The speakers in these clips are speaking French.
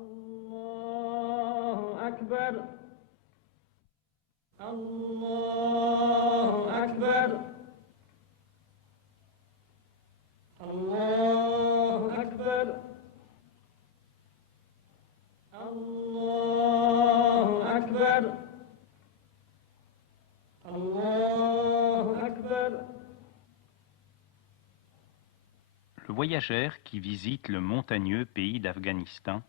الله أكبر الله أكبر الله أكبر الله أكبر الله أكبر. Le voyageur qui visite le montagneux pays d'Afghanistan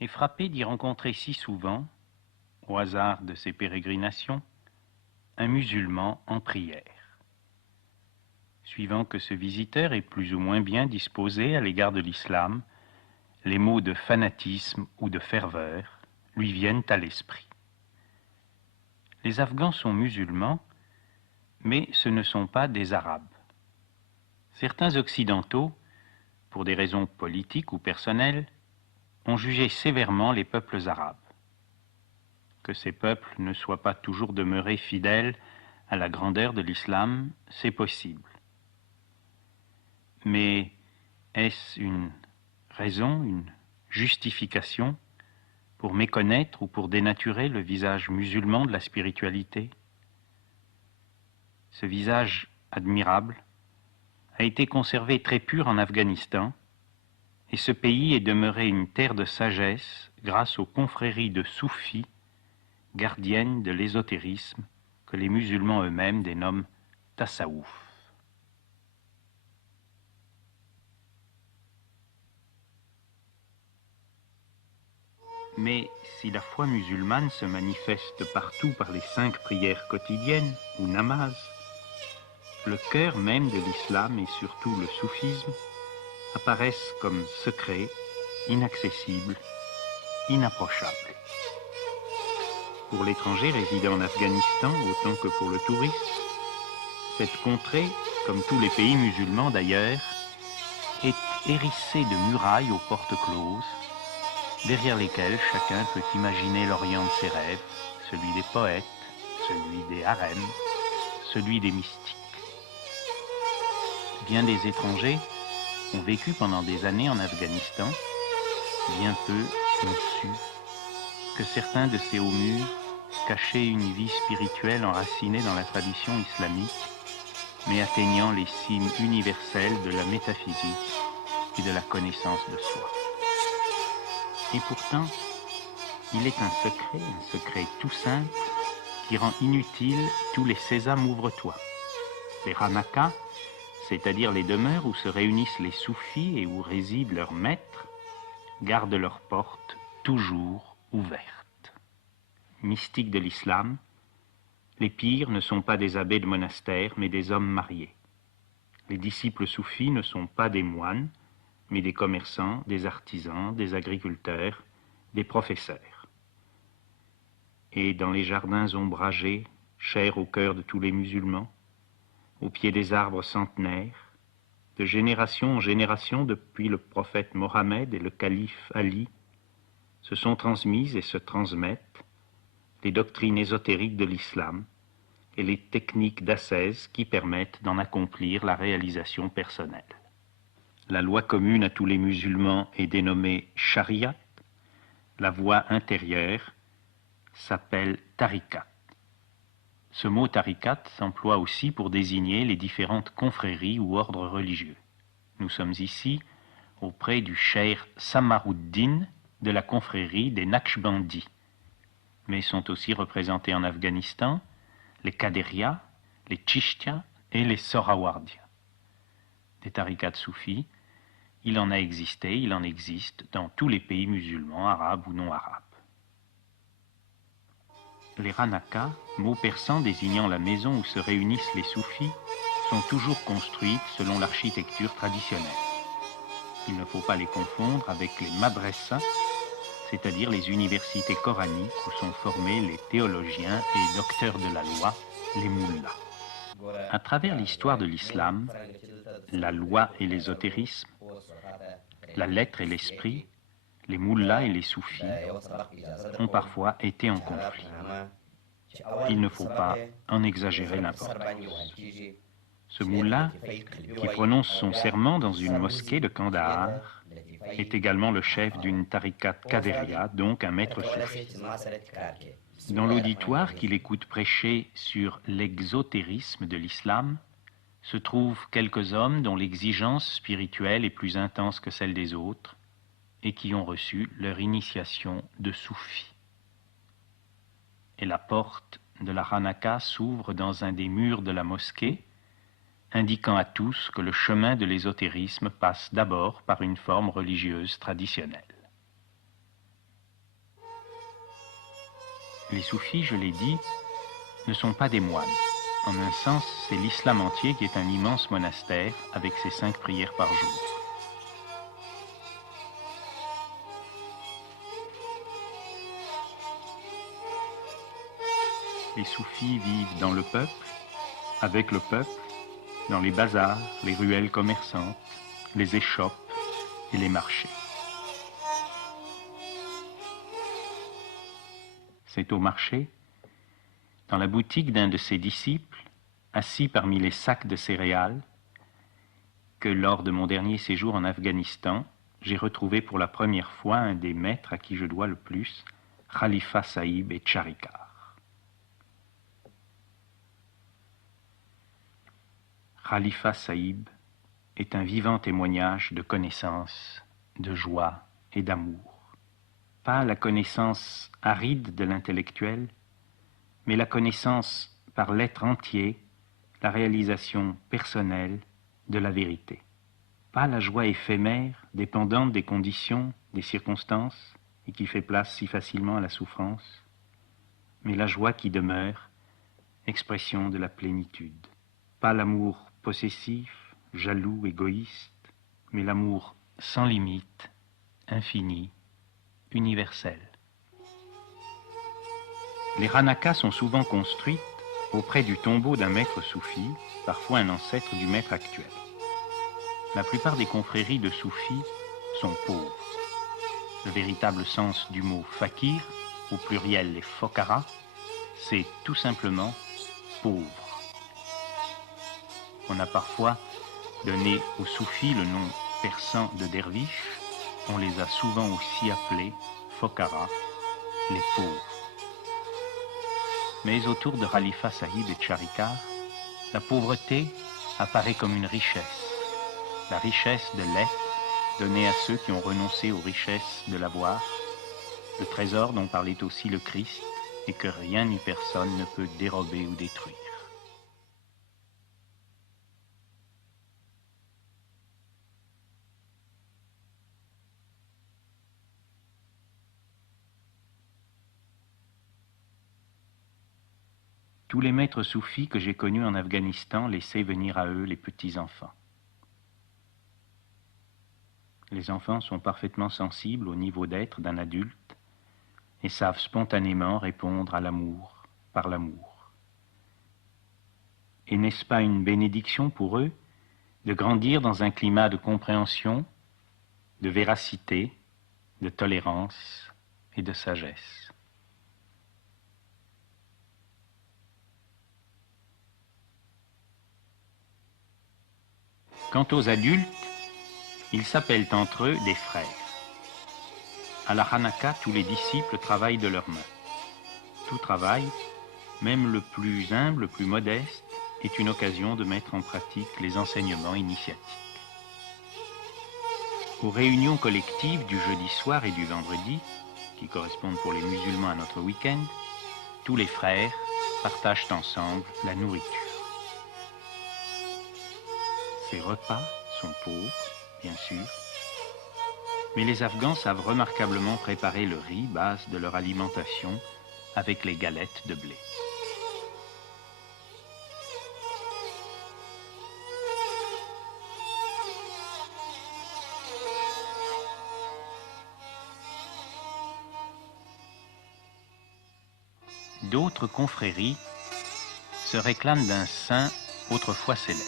est frappé d'y rencontrer si souvent, au hasard de ses pérégrinations, un musulman en prière. Suivant que ce visiteur est plus ou moins bien disposé à l'égard de l'islam, les mots de fanatisme ou de ferveur lui viennent à l'esprit. Les Afghans sont musulmans, mais ce ne sont pas des Arabes. Certains Occidentaux, pour des raisons politiques ou personnelles, ont jugé sévèrement les peuples arabes. Que ces peuples ne soient pas toujours demeurés fidèles à la grandeur de l'islam, c'est possible. Mais est-ce une raison, une justification pour méconnaître ou pour dénaturer le visage musulman de la spiritualité? Ce visage admirable a été conservé très pur en Afghanistan, et ce pays est demeuré une terre de sagesse grâce aux confréries de soufis, gardiennes de l'ésotérisme que les musulmans eux-mêmes dénomment tassaouf. Mais si la foi musulmane se manifeste partout par les 5 prières quotidiennes, ou namaz, le cœur même de l'islam et surtout le soufisme apparaissent comme secrets, inaccessibles, inapprochables. Pour l'étranger résidant en Afghanistan autant que pour le touriste, cette contrée, comme tous les pays musulmans d'ailleurs, est hérissée de murailles aux portes closes, derrière lesquelles chacun peut imaginer l'Orient de ses rêves, celui des poètes, celui des harems, celui des mystiques. Bien des étrangers ont vécu pendant des années en Afghanistan, bien peu ont su que certains de ces hauts murs cachaient une vie spirituelle enracinée dans la tradition islamique, mais atteignant les cimes universelles de la métaphysique et de la connaissance de soi. Et pourtant, il est un secret tout simple, qui rend inutile tous les sésame ouvre-toi. Les ranakas, c'est-à-dire les demeures où se réunissent les soufis et où résident leurs maîtres, gardent leurs portes toujours ouvertes. Mystiques de l'islam, les pires ne sont pas des abbés de monastère, mais des hommes mariés. Les disciples soufis ne sont pas des moines, mais des commerçants, des artisans, des agriculteurs, des professeurs. Et dans les jardins ombragés, chers au cœur de tous les musulmans, au pied des arbres centenaires, de génération en génération depuis le prophète Mohammed et le calife Ali, se sont transmises et se transmettent les doctrines ésotériques de l'islam et les techniques d'ascèse qui permettent d'en accomplir la réalisation personnelle. La loi commune à tous les musulmans est dénommée Shariat. La voie intérieure s'appelle Tariqat. Ce mot tariqat s'emploie aussi pour désigner les différentes confréries ou ordres religieux. Nous sommes ici auprès du cheikh Samaruddin de la confrérie des Naqshbandis, mais sont aussi représentés en Afghanistan les Qadérias, les Chishtias et les Sohrawardias. Des tariqats soufis, il en a existé, il en existe dans tous les pays musulmans, arabes ou non arabes. Les ranakas, mot persan désignant la maison où se réunissent les soufis, sont toujours construites selon l'architecture traditionnelle. Il ne faut pas les confondre avec les madrassas, c'est-à-dire les universités coraniques où sont formés les théologiens et docteurs de la loi, les mullahs. À travers l'histoire de l'islam, la loi et l'ésotérisme, la lettre et l'esprit, les mullahs et les soufis ont parfois été en conflit. Il ne faut pas en exagérer l'importance. Ce mullah, qui prononce son serment dans une mosquée de Kandahar, est également le chef d'une tariqat Qadiriyya, donc un maître soufi. Dans l'auditoire qu'il écoute prêcher sur l'exotérisme de l'islam, se trouvent quelques hommes dont l'exigence spirituelle est plus intense que celle des autres et qui ont reçu leur initiation de soufi. Et la porte de la Hanaka s'ouvre dans un des murs de la mosquée, indiquant à tous que le chemin de l'ésotérisme passe d'abord par une forme religieuse traditionnelle. Les soufis, je l'ai dit, ne sont pas des moines. En un sens, c'est l'islam entier qui est un immense monastère avec ses 5 prières par jour. Les soufis vivent dans le peuple, avec le peuple, dans les bazars, les ruelles commerçantes, les échoppes et les marchés. C'est au marché, dans la boutique d'un de ses disciples, assis parmi les sacs de céréales, que lors de mon dernier séjour en Afghanistan, j'ai retrouvé pour la première fois un des maîtres à qui je dois le plus, Khalifa Sahib et Charikar. Khalifa Sahib est un vivant témoignage de connaissance, de joie et d'amour. Pas la connaissance aride de l'intellectuel, mais la connaissance par l'être entier, la réalisation personnelle de la vérité. Pas la joie éphémère, dépendante des conditions, des circonstances, et qui fait place si facilement à la souffrance, mais la joie qui demeure, expression de la plénitude. Pas l'amour possessif, jaloux, égoïste, mais l'amour sans limite, infini, universel. Les Hanakas sont souvent construites auprès du tombeau d'un maître soufi, parfois un ancêtre du maître actuel. La plupart des confréries de soufis sont pauvres. Le véritable sens du mot fakir, au pluriel les fokara, c'est tout simplement pauvre. On a parfois donné aux soufis le nom persan de derviche, on les a souvent aussi appelés fokara, les pauvres. Mais autour de Khalifa Sahib et Charikar, la pauvreté apparaît comme une richesse, la richesse de l'être donnée à ceux qui ont renoncé aux richesses de l'avoir, le trésor dont parlait aussi le Christ et que rien ni personne ne peut dérober ou détruire. Tous les maîtres soufis que j'ai connus en Afghanistan laissaient venir à eux les petits-enfants. Les enfants sont parfaitement sensibles au niveau d'être d'un adulte et savent spontanément répondre à l'amour par l'amour. Et n'est-ce pas une bénédiction pour eux de grandir dans un climat de compréhension, de véracité, de tolérance et de sagesse? Quant aux adultes, ils s'appellent entre eux des frères. À la Hanaka, tous les disciples travaillent de leurs mains. Tout travail, même le plus humble, le plus modeste, est une occasion de mettre en pratique les enseignements initiatiques. Aux réunions collectives du jeudi soir et du vendredi, qui correspondent pour les musulmans à notre week-end, tous les frères partagent ensemble la nourriture. Ces repas sont pauvres, bien sûr, mais les Afghans savent remarquablement préparer le riz, base de leur alimentation, avec les galettes de blé. D'autres confréries se réclament d'un saint autrefois célèbre.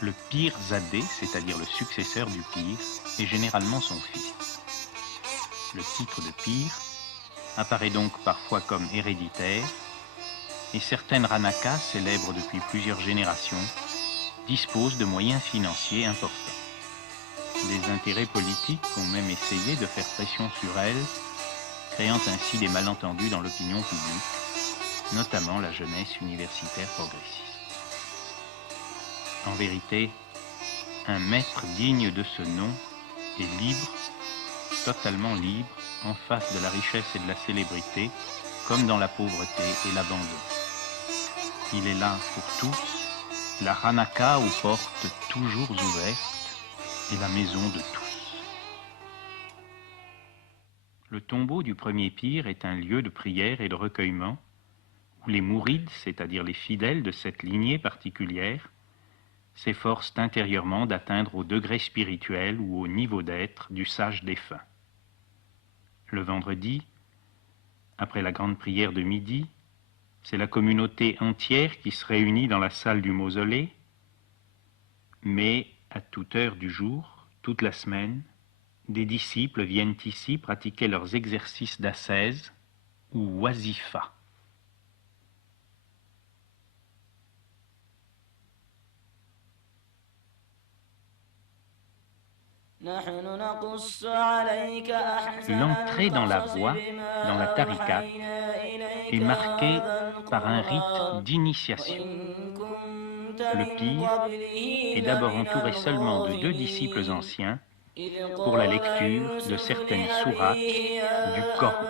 Le Pir Zadeh, c'est-à-dire le successeur du Pir, est généralement son fils. Le titre de Pir apparaît donc parfois comme héréditaire, et certaines Hanakas, célèbres depuis plusieurs générations, disposent de moyens financiers importants. Des intérêts politiques ont même essayé de faire pression sur elle, créant ainsi des malentendus dans l'opinion publique, notamment la jeunesse universitaire progressiste. En vérité, un maître digne de ce nom est libre, totalement libre, en face de la richesse et de la célébrité, comme dans la pauvreté et l'abandon. Il est là pour tous, la Hanaka aux portes toujours ouvertes et la maison de tous. Le tombeau du premier pire est un lieu de prière et de recueillement où les mourides, c'est-à-dire les fidèles de cette lignée particulière, s'efforcent intérieurement d'atteindre au degré spirituel ou au niveau d'être du sage défunt. Le vendredi, après la grande prière de midi, c'est la communauté entière qui se réunit dans la salle du mausolée, mais à toute heure du jour, toute la semaine, des disciples viennent ici pratiquer leurs exercices d'ascèse ou wazifa. L'entrée dans la voie, dans la tariqat, est marquée par un rite d'initiation. Le pire est d'abord entouré seulement de 2 disciples anciens pour la lecture de certaines sourates du Coran.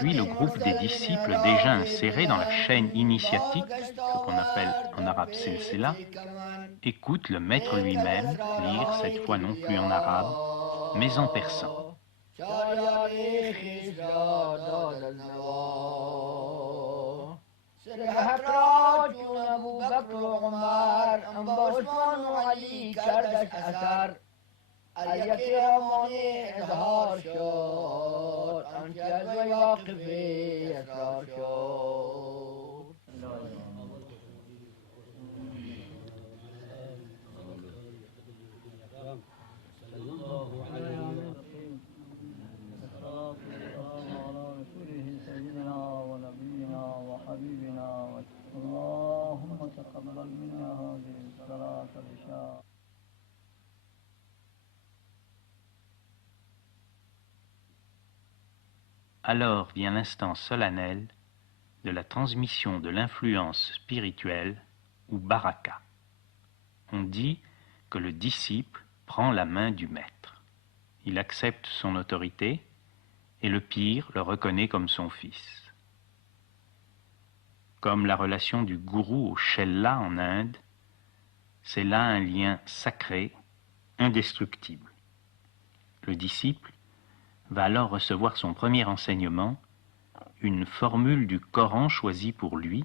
Puis le groupe des disciples déjà insérés dans la chaîne initiatique, ce qu'on appelle en arabe silsila, écoute le maître lui-même lire, cette fois non plus en arabe, mais en persan. Alors vient l'instant solennel de la transmission de l'influence spirituelle ou baraka. On dit que le disciple prend la main du maître. Il accepte son autorité et le pire le reconnaît comme son fils. Comme la relation du gourou au chella en Inde, c'est là un lien sacré, indestructible. Le disciple va alors recevoir son premier enseignement, une formule du Coran choisie pour lui,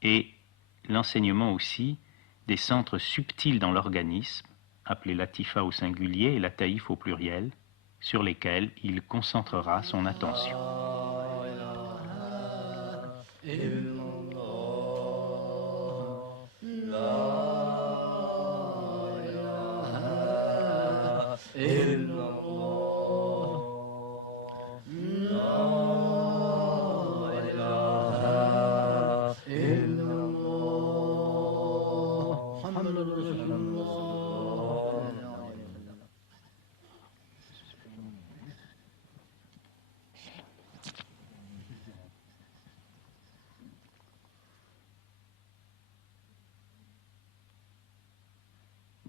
et l'enseignement aussi des centres subtils dans l'organisme, appelés latifa au singulier et lataïf au pluriel, sur lesquels il concentrera son attention.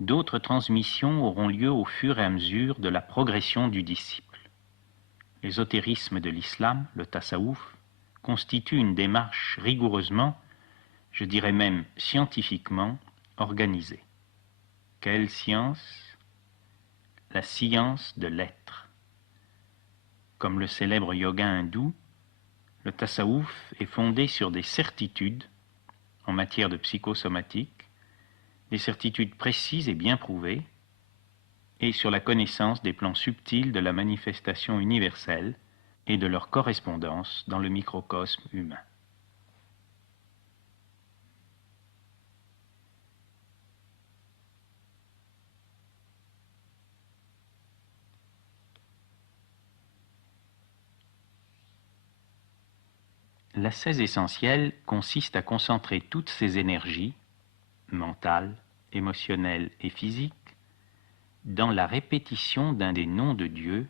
D'autres transmissions auront lieu au fur et à mesure de la progression du disciple. L'ésotérisme de l'islam, le tasawwuf, constitue une démarche rigoureusement, je dirais même scientifiquement, organisée. Quelle science? La science de l'être. Comme le célèbre yoga hindou, le tasawwuf est fondé sur des certitudes en matière de psychosomatique, des certitudes précises et bien prouvées, et sur la connaissance des plans subtils de la manifestation universelle et de leur correspondance dans le microcosme humain. L'ascèse essentielle consiste à concentrer toutes ses énergies, mentales, émotionnelles et physiques, dans la répétition d'un des noms de Dieu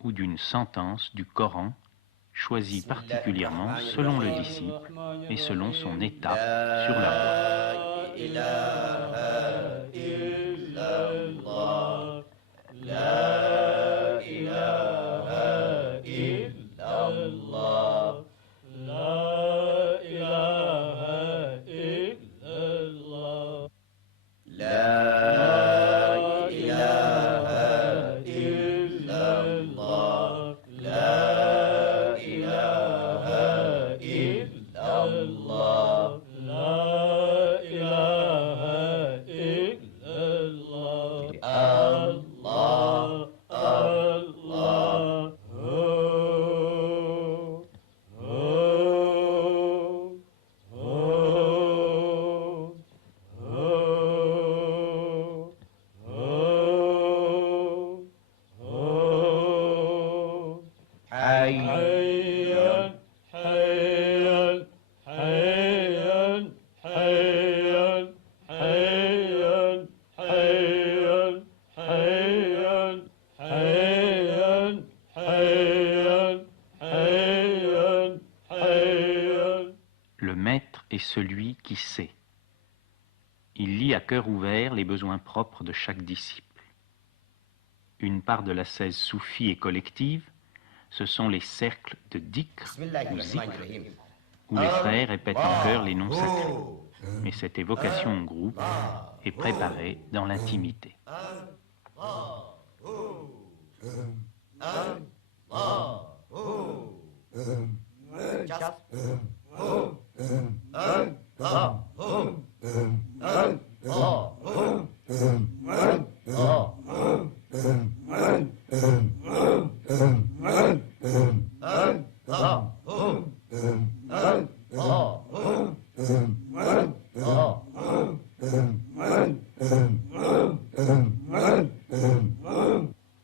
ou d'une sentence du Coran choisie particulièrement selon le disciple et selon son état sur la voie. Le maître est celui qui sait. Il lit à cœur ouvert les besoins propres de chaque disciple. Une part de l'ascèse soufie et collective, ce sont les cercles de dhikr ou zikr, où les frères répètent en chœur les noms sacrés. Mais cette évocation en groupe est préparée dans l'intimité.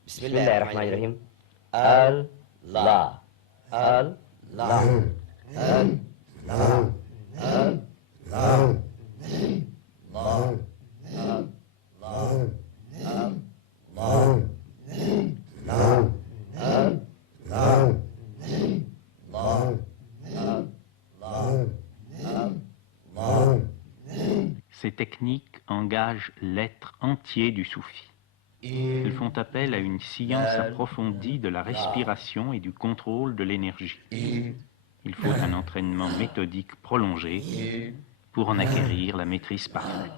Bismillahirrahmanirrahim. Allah, Allah, Allah, Allah, Ces techniques engagent l'être entier du soufi. Elles font appel à une science approfondie de la respiration et du contrôle de l'énergie. Il faut un entraînement méthodique prolongé pour en acquérir la maîtrise parfaite.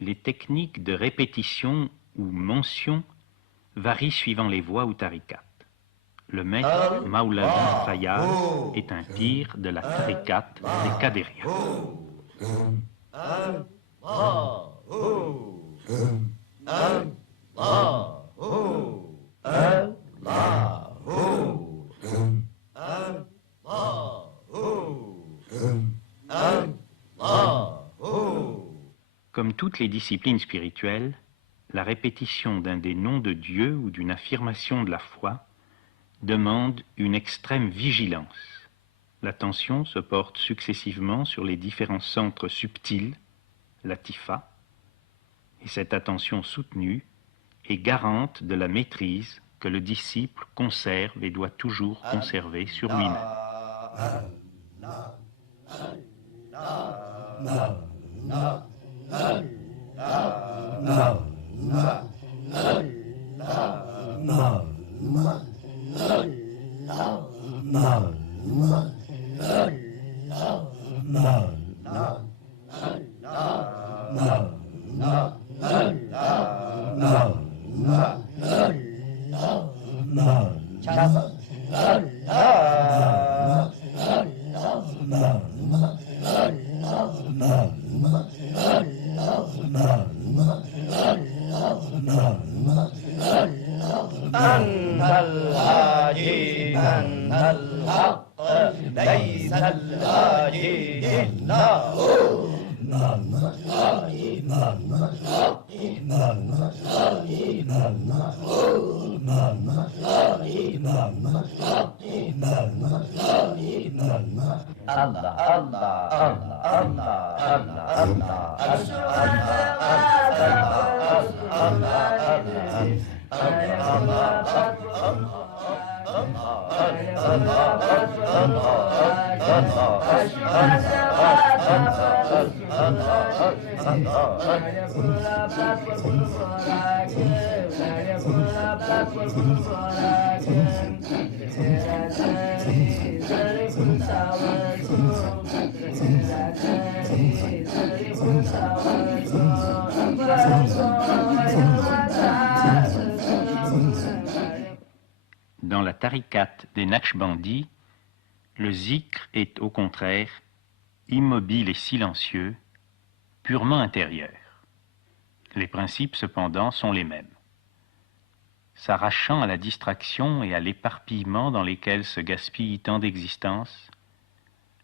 Les techniques de répétition ou mention varient suivant les voies ou tariqats. Le maître Maulavi Fayyaz est un pire de la tariqat des Qadiriya. Comme toutes les disciplines spirituelles, la répétition d'un des noms de Dieu ou d'une affirmation de la foi demande une extrême vigilance. L'attention se porte successivement sur les différents centres subtils, latifa, et cette attention soutenue est garante de la maîtrise que le disciple conserve et doit toujours conserver sur lui-même. أنت الهادي أنت الحق ليس الهادي إلا هو الله الله الله Dans la tariqat des Naqshbandis, le zikr est au contraire immobile et silencieux, purement intérieur. Les principes cependant sont les mêmes. S'arrachant à la distraction et à l'éparpillement dans lesquels se gaspille tant d'existences,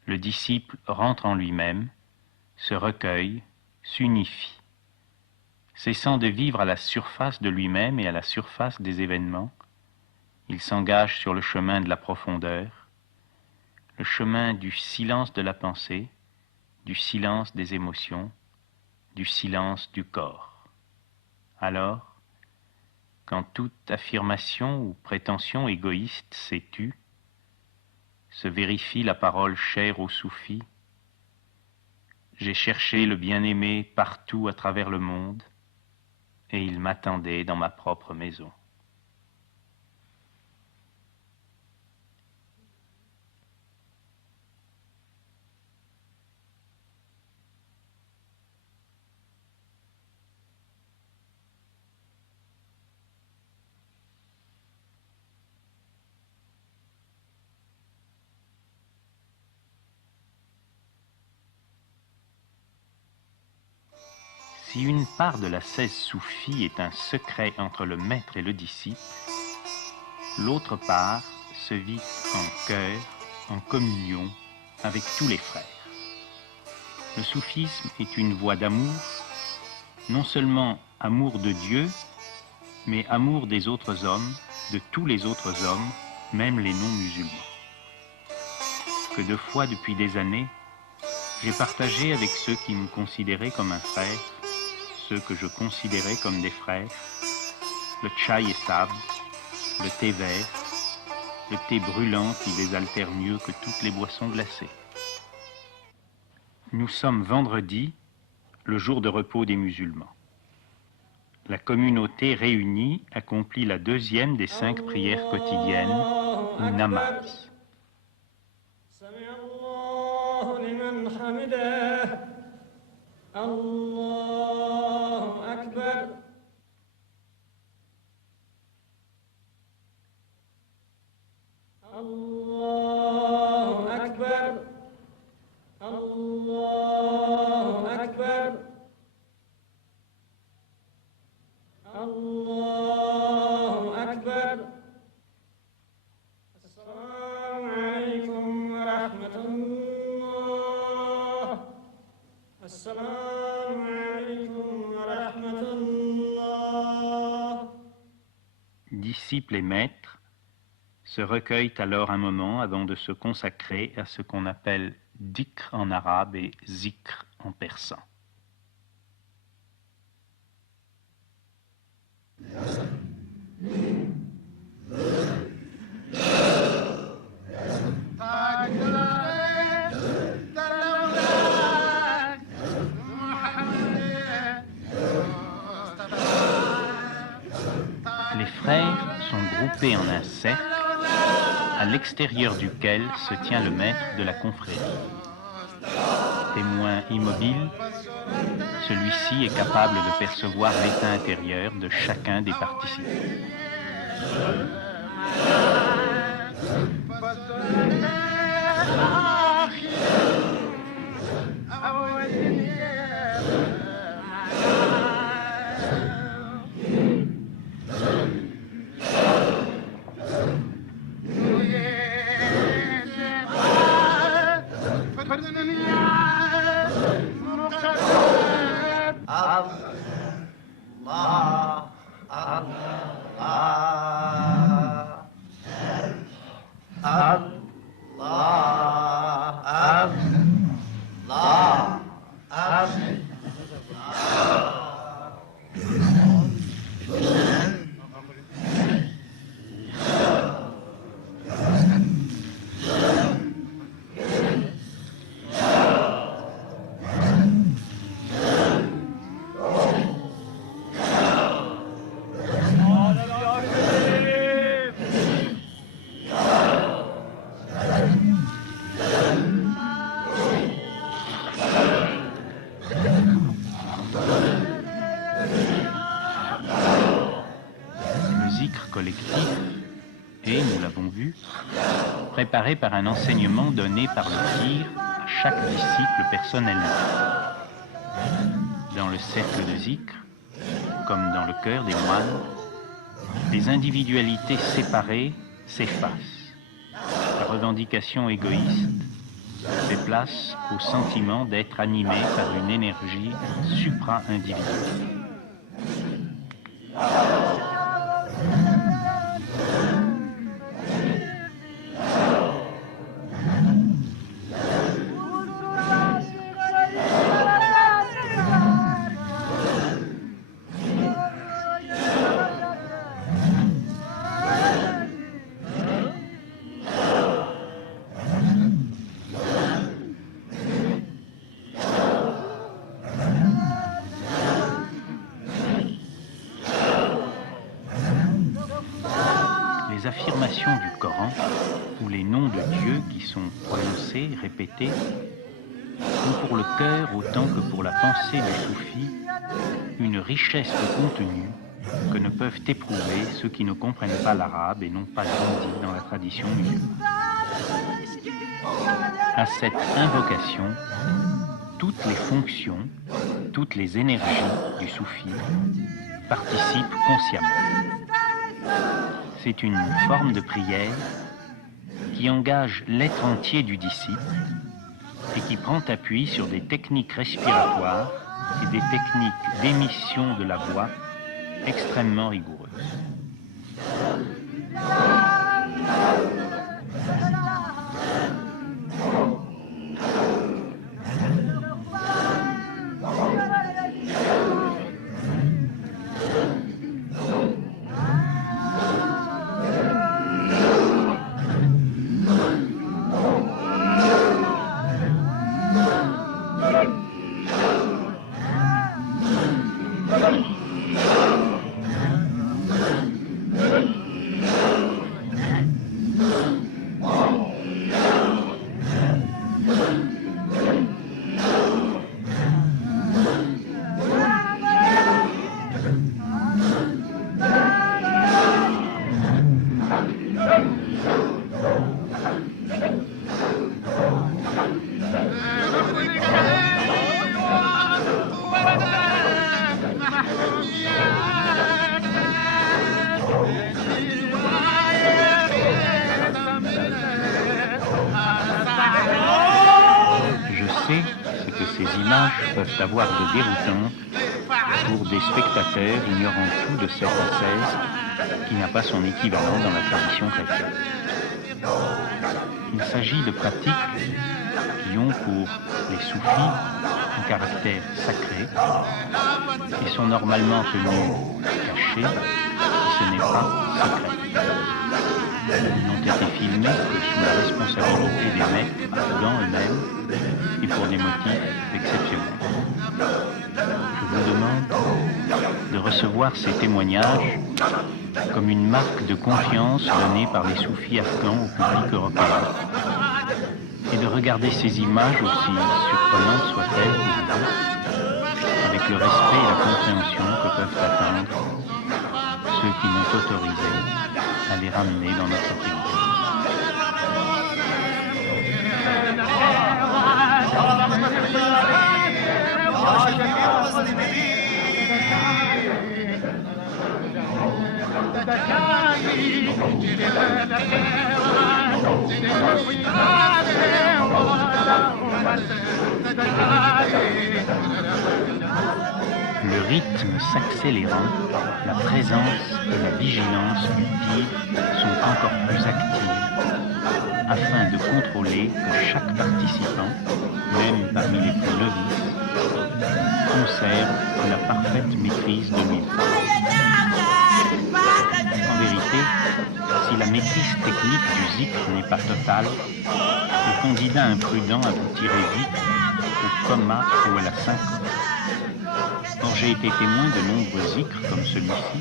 le disciple rentre en lui-même, se recueille, s'unifie. Cessant de vivre à la surface de lui-même et à la surface des événements, il s'engage sur le chemin de la profondeur, le chemin du silence de la pensée, du silence des émotions, du silence du corps. Alors, quand toute affirmation ou prétention égoïste s'est tue, se vérifie la parole chère aux soufis. J'ai cherché le bien-aimé partout à travers le monde, et il m'attendait dans ma propre maison. Si une part de la 16 soufis est un secret entre le maître et le disciple, l'autre part se vit en cœur, en communion avec tous les frères. Le soufisme est une voie d'amour, non seulement amour de Dieu, mais amour des autres hommes, de tous les autres hommes, même les non-musulmans. Que de fois depuis des années, j'ai partagé avec ceux qui me considéraient comme un frère, ceux que je considérais comme des frères, le tchaï et sable, le thé vert, le thé brûlant qui désaltère mieux que toutes les boissons glacées. Nous sommes vendredi, le jour de repos des musulmans. La communauté réunie accomplit la deuxième des 5 prières quotidiennes, ou namaz. Disciples et maîtres se recueillent alors un moment avant de se consacrer à ce qu'on appelle dhikr en arabe et zikr en persan. Les frères sont groupés en un cercle à l'extérieur duquel se tient le maître de la confrérie. Témoin immobile, celui-ci est capable de percevoir l'état intérieur de chacun des participants. zikr collectif est, nous l'avons vu, préparé par un enseignement donné par le pir à chaque disciple personnellement. Dans le cercle de zikr, comme dans le cœur des moines, les individualités séparées s'effacent. La revendication égoïste fait place au sentiment d'être animé par une énergie supra-individuelle. Les affirmations du Coran ou les noms de Dieu qui sont prononcés, répétés, ont pour le cœur autant que pour la pensée du soufi une richesse de contenu que ne peuvent éprouver ceux qui ne comprennent pas l'arabe et n'ont pas grandi dans la tradition musulmane. À cette invocation, toutes les fonctions, toutes les énergies du soufi participent consciemment. C'est une forme de prière qui engage l'être entier du disciple et qui prend appui sur des techniques respiratoires et des techniques d'émission de la voix extrêmement rigoureuses. Ces images peuvent avoir de déroutantes pour des spectateurs ignorant tout de cette ascèse qui n'a pas son équivalent dans la tradition chrétienne. Il s'agit de pratiques qui ont pour les soufis un caractère sacré et sont normalement tenues cachées si ce n'est pas secret. Ils n'ont été filmés que sous la responsabilité des maîtres dans eux-mêmes et pour des motifs exceptionnels. Je vous demande de recevoir ces témoignages comme une marque de confiance donnée par les soufis afghans au public européen et de regarder ces images, aussi surprenantes soient-elles, avec le respect et la compréhension que peuvent atteindre ceux qui m'ont autorisé à les ramener dans notre pays. Le rythme s'accélérant, la présence et la vigilance du pir sont encore plus actives afin de contrôler que chaque participant, même parmi les plus novices, conserve la parfaite maîtrise de lui. En vérité, si la maîtrise technique du zikr n'est pas totale, le candidat imprudent aboutirait vite au coma ou à la syncope. Or, j'ai été témoin de nombreux zikrs comme celui-ci,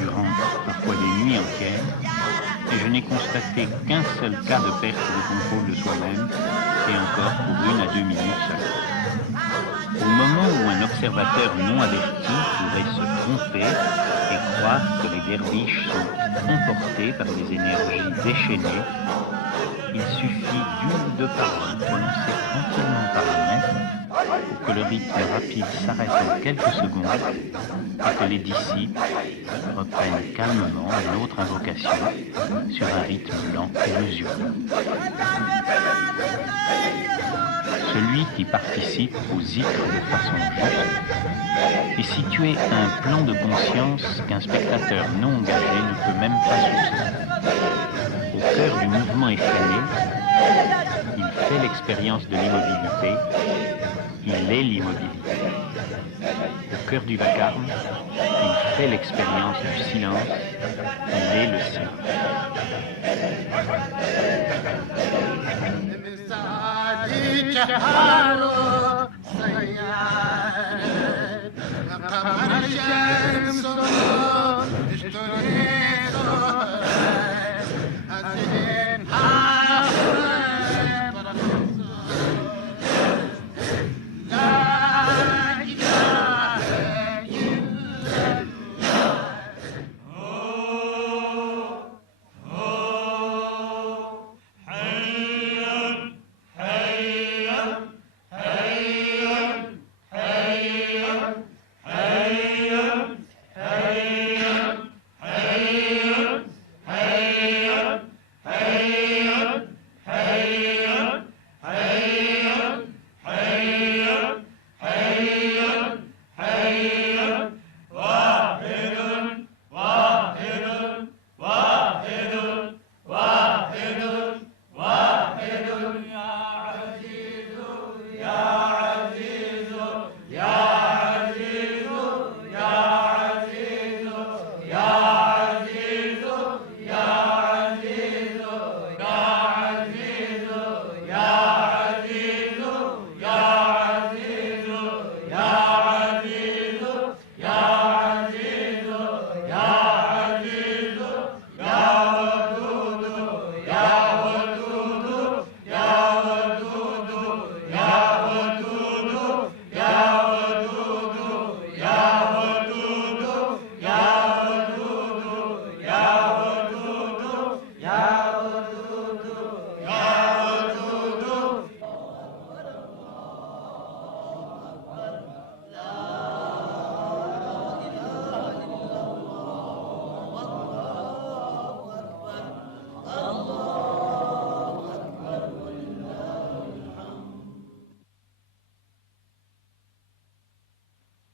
durant parfois des nuits entières, et je n'ai constaté qu'un seul cas de perte de contrôle de soi-même, et encore pour 1 à 2 minutes seulement. Au moment où un observateur non averti pourrait se tromper et croire que les les derviches sont emportés par des énergies déchaînées, il suffit d'une ou deux paroles prononcées tranquillement par un maître pour que le rythme rapide s'arrête en quelques secondes et que les disciples reprennent calmement une autre invocation sur un rythme lent et mesuré. Celui qui participe au zikr de façon juste est situé à un plan de conscience qu'un spectateur non engagé ne peut même pas soupçonner. Au cœur du mouvement effréné, il fait l'expérience de l'immobilité, il est l'immobilité. Au cœur du vacarme, il fait l'expérience du silence, il est le silence.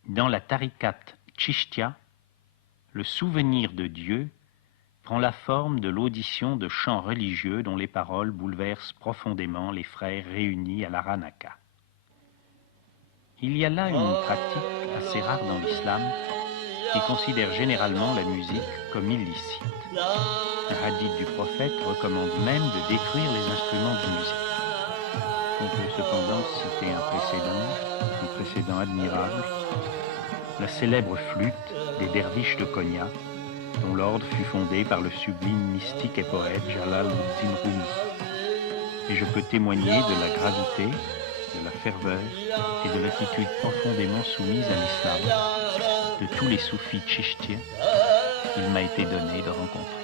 Dans la tariqat Chishtia, le souvenir de Dieu prend la forme de l'audition de chants religieux dont les paroles bouleversent profondément les frères réunis à l'Aranaka. Il y a là une pratique assez rare dans l'islam qui considère généralement la musique comme illicite. Un hadith du prophète recommande même de détruire les instruments de musique. On peut cependant citer un précédent admirable, la célèbre flûte des derviches de Konya, dont l'ordre fut fondé par le sublime mystique et poète Jalaluddin Rumi. Et je peux témoigner de la gravité, de la ferveur et de l'attitude profondément soumise à l'islam de tous les soufis chishtiens qu'il m'a été donné de rencontrer.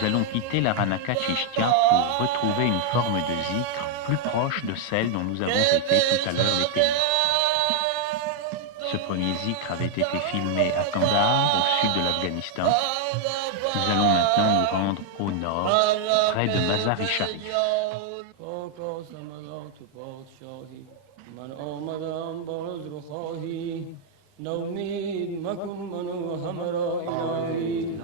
Nous allons quitter la Ranaka Chishtia pour retrouver une forme de zikr plus proche de celle dont nous avons été tout à l'heure les témoins. Ce premier zikr avait été filmé à Kandahar, au sud de l'Afghanistan. Nous allons maintenant nous rendre au nord, près de Mazar-i-Sharif. نومید مکن منو همراه الهی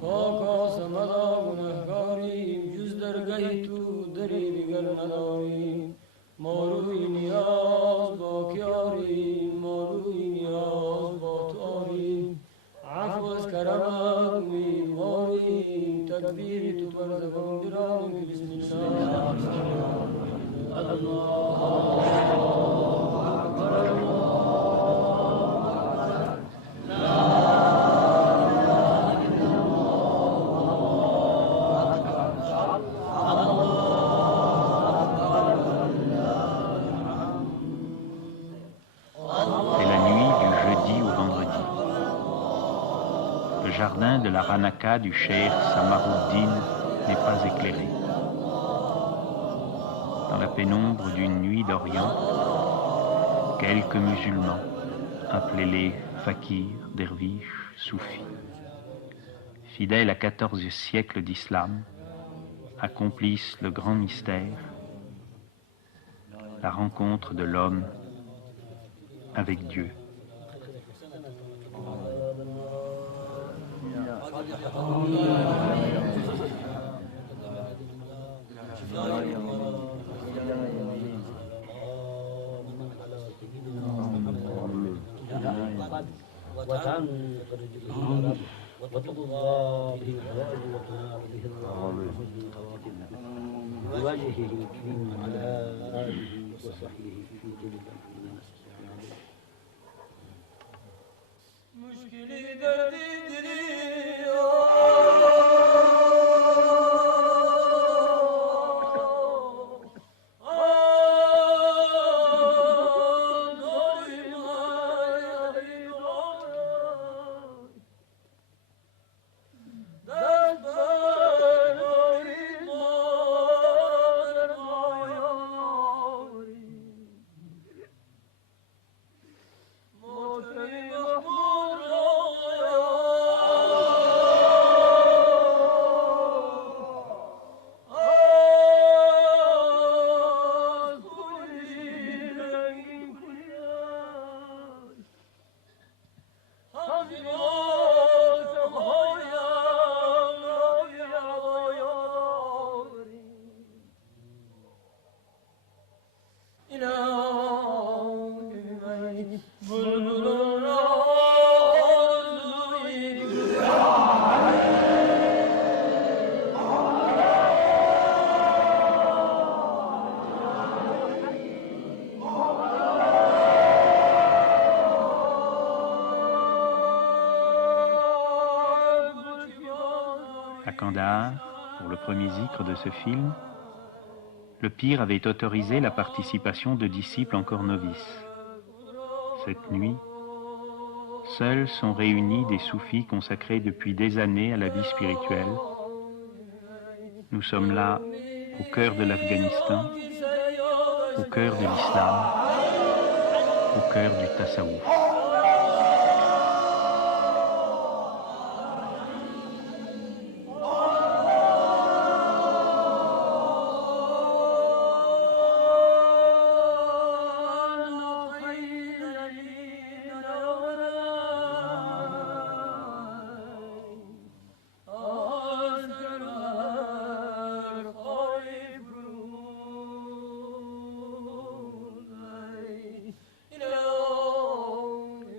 خاک آسمدا گنهگاریم جز درگهی تو دری دیگر نداریم ما روی نیاز با کیاریم ما روی نیاز با تو آریم عفو از کرمت امیدواریم تکبیر تو بر زبان برانیم بسم الله الله Le jardin de la Ranaka du cheikh Samaruddin n'est pas éclairé. Dans la pénombre d'une nuit d'Orient, quelques musulmans, appelés-les fakirs, derviches, soufis, fidèles à 14 siècles d'islam, accomplissent le grand mystère, la rencontre de l'homme avec Dieu. À Kandahar, pour le premier zikr de ce film, le pir avait autorisé la participation de disciples encore novices. Cette nuit, seuls sont réunis des soufis consacrés depuis des années à la vie spirituelle. Nous sommes là, au cœur de l'Afghanistan, au cœur de l'islam, au cœur du tasawwuf.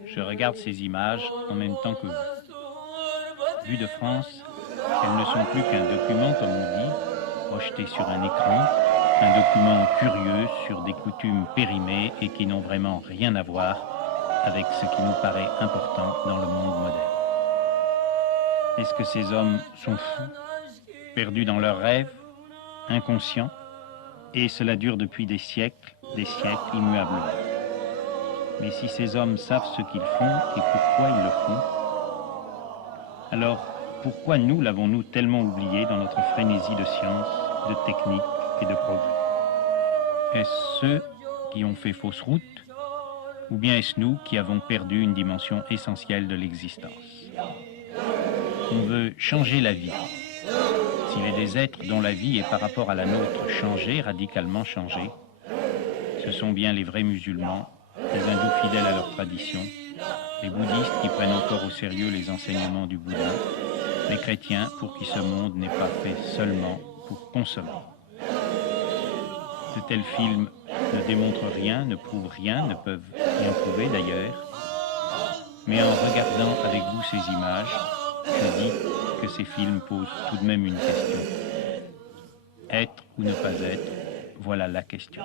Je regarde ces images en même temps que vous. Vues de France, elles ne sont plus qu'un document, comme on dit, projeté sur un écran, un document curieux sur des coutumes périmées et qui n'ont vraiment rien à voir avec ce qui nous paraît important dans le monde moderne. Est-ce que ces hommes sont fous, perdus dans leurs rêves, inconscients, et cela dure depuis des siècles immuablement. Mais si ces hommes savent ce qu'ils font et pourquoi ils le font, alors pourquoi nous l'avons-nous tellement oublié dans notre frénésie de science, de technique et de progrès? Est-ce ceux qui ont fait fausse route, ou bien est-ce nous qui avons perdu une dimension essentielle de l'existence? On veut changer la vie. S'il est des êtres dont la vie est par rapport à la nôtre changée, radicalement changée, ce sont bien les vrais musulmans, les hindous fidèles à leur tradition, les bouddhistes qui prennent encore au sérieux les enseignements du Bouddha, les chrétiens pour qui ce monde n'est pas fait seulement pour consommer. De tels films ne démontrent rien, ne prouvent rien, ne peuvent rien prouver d'ailleurs, mais en regardant avec vous ces images, je dis que ces films posent tout de même une question. Être ou ne pas être, voilà la question.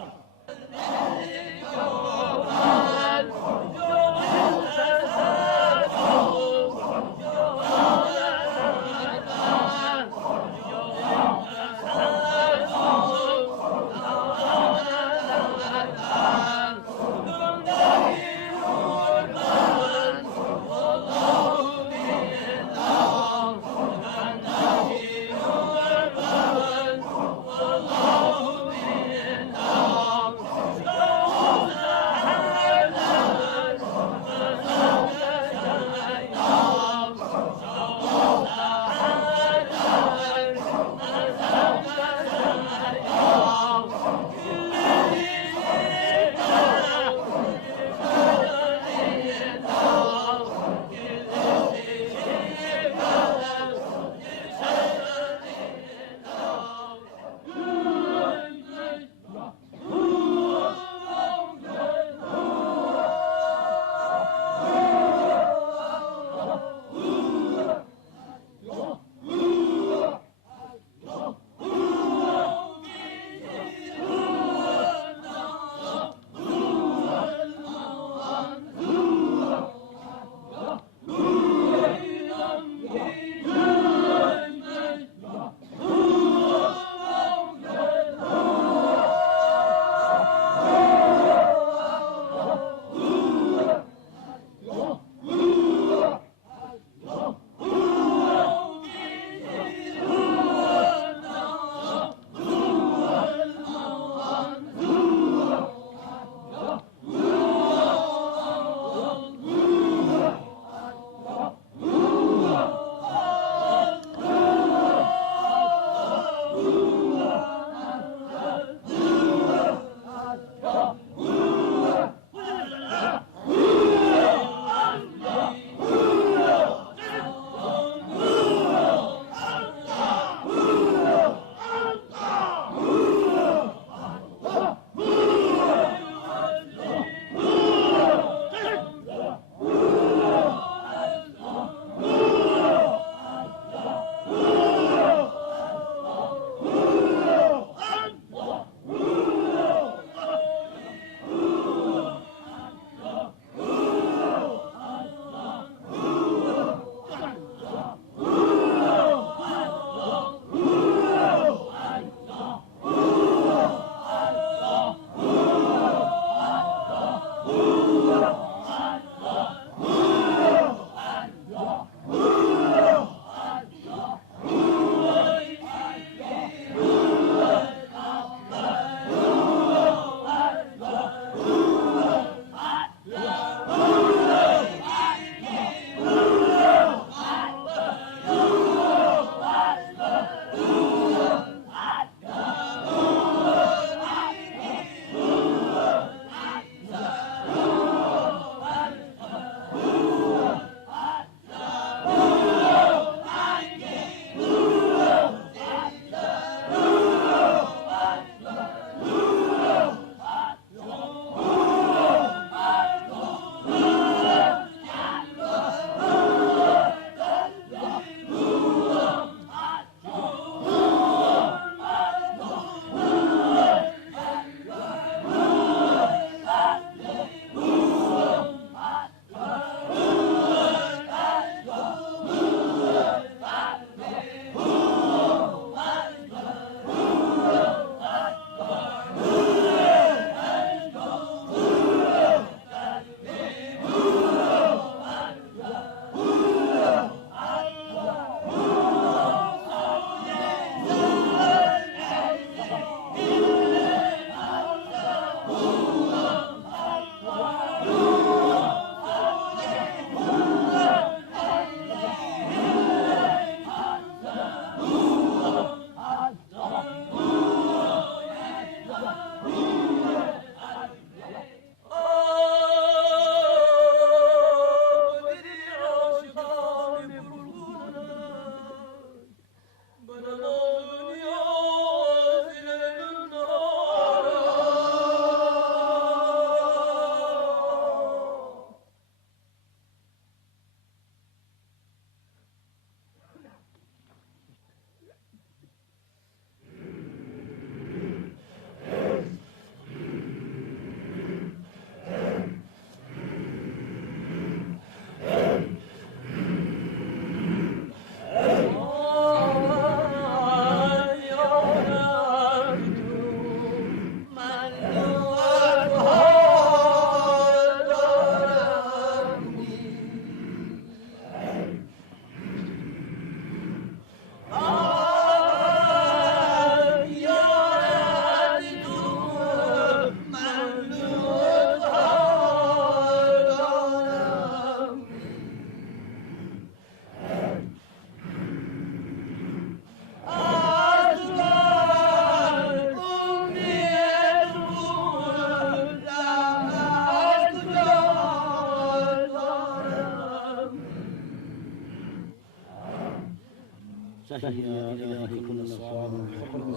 سهلنا إلهي كل صعب وحكم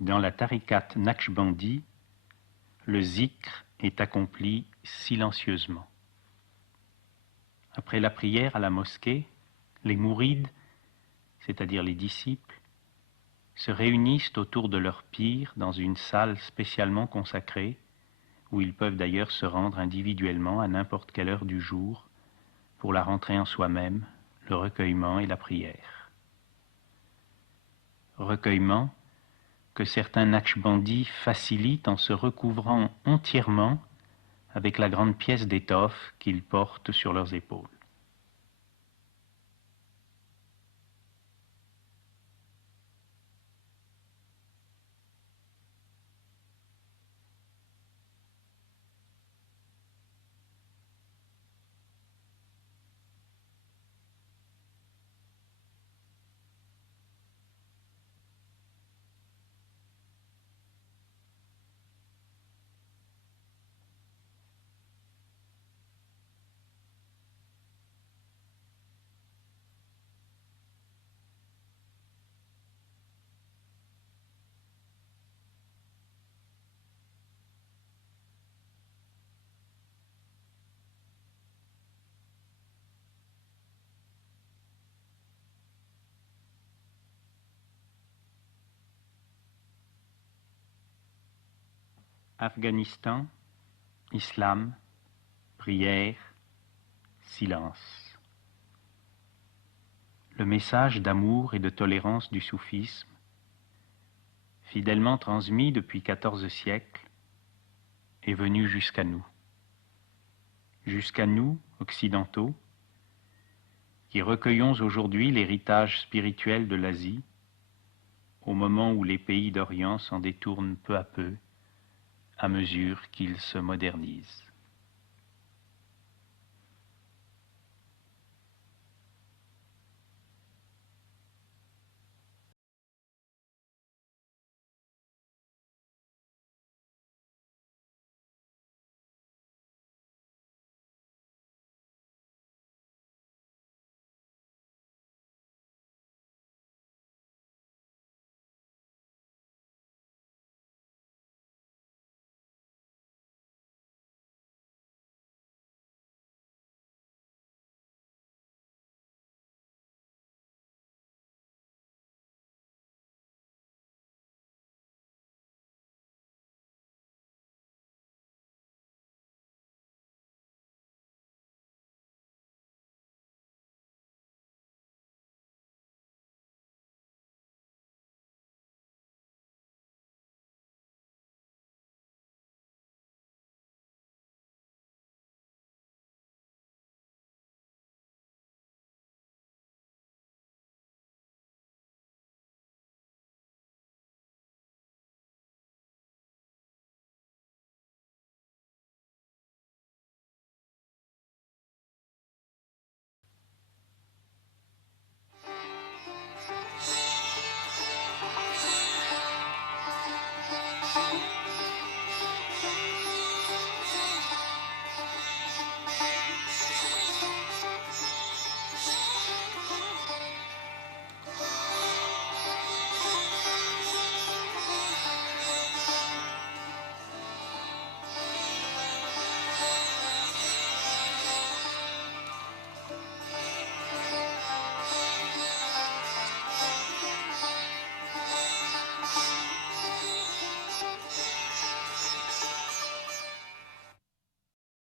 Dans la tariqat Naqshbandi, le zikr est accompli silencieusement. Après la prière à la mosquée, les mourides, c'est-à-dire les disciples, se réunissent autour de leur pir dans une salle spécialement consacrée, où ils peuvent d'ailleurs se rendre individuellement à n'importe quelle heure du jour pour la rentrée en soi-même, le recueillement et la prière. Recueillement que certains Naqshbandis facilitent en se recouvrant entièrement avec la grande pièce d'étoffe qu'ils portent sur leurs épaules. Afghanistan, islam, prière, silence. Le message d'amour et de tolérance du soufisme, fidèlement transmis depuis 14 siècles, est venu jusqu'à nous. Jusqu'à nous, occidentaux, qui recueillons aujourd'hui l'héritage spirituel de l'Asie, au moment où les pays d'Orient s'en détournent peu à peu, à mesure qu'ils se modernisent.